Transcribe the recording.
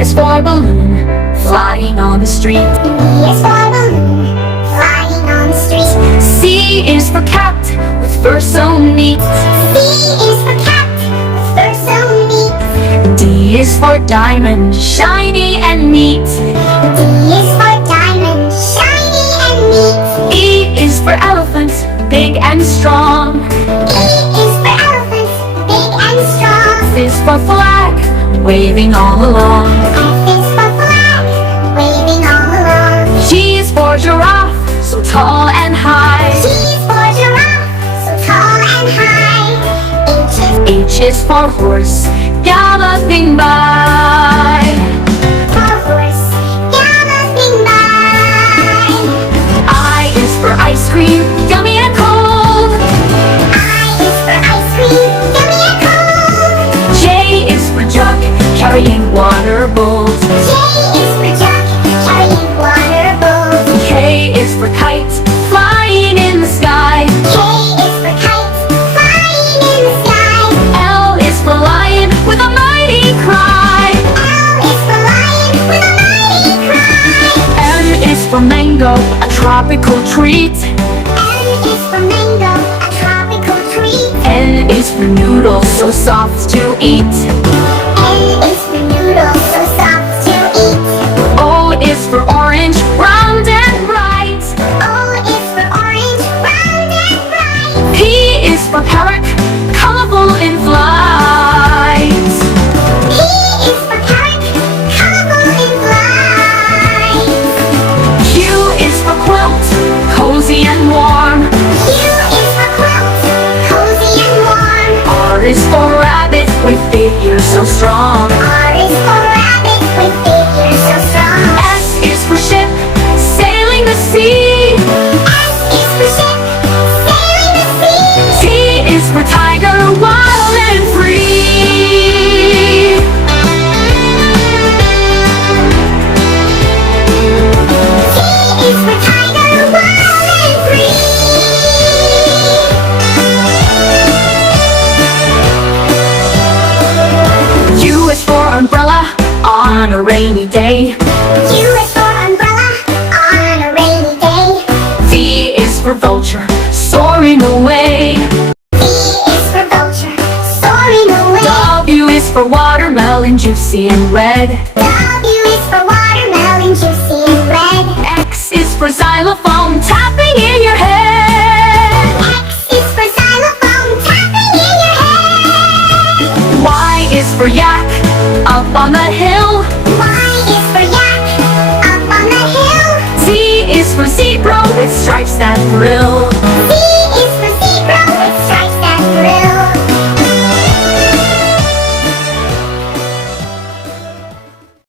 is for balloon, flying on the street. B is for balloon, flying on the street. C is for cat, with fur so neat. D is for cat, with fur so neat. D is for diamond, shiny and neat. D is for diamond, shiny and neat. E is for elephant, big and strong. E is for elephant, big and strong. F is for flag, waving all along. F is for flag, waving all along. G is for giraffe, so tall and high. G is for giraffe, so tall and high. H is for horse, galloping by. For horse, galloping by. I is for ice cream, yummy and cold. I is for ice cream, yummy and cold. J is for jug, carrying water bowls. J is for jug, carrying water bowls. K is for kite, flying in the sky. K is for kite, flying in the sky. L is for lion, with a mighty cry. L is for lion, with a mighty cry. M is for mango, a tropical treat. N is for mango, a tropical treat. N is for noodle, so soft to eat. N is for noodle, so soft to eat. O is for orange, round and bright. O is for orange, round and bright. P is for parrot, colorful in flight. P is for parrot, colorful in flight. Q is for quilt, cozy and warm. Q is for quilt, cozy and warm. R is for rabbit, with figures so strong. R is for rabbit, with figures so strong. S is for ship, sailing the sea. S is for ship, sailing the sea. T is for tiger, wild and free. T is for tiger, wild and free. U is for umbrella, on a rainy day. U is for umbrella, on a rainy day. V is for vulture, soaring away. V is for vulture, soaring away. W is for watermelon, juicy and red. W is for watermelon, juicy and red. X is for xylophone, tapping in your head. X is for xylophone, tapping in your head. Y is for yak, up on the hill. Y is for yak, up on the hill. Z is for zebra, with stripes that thrill.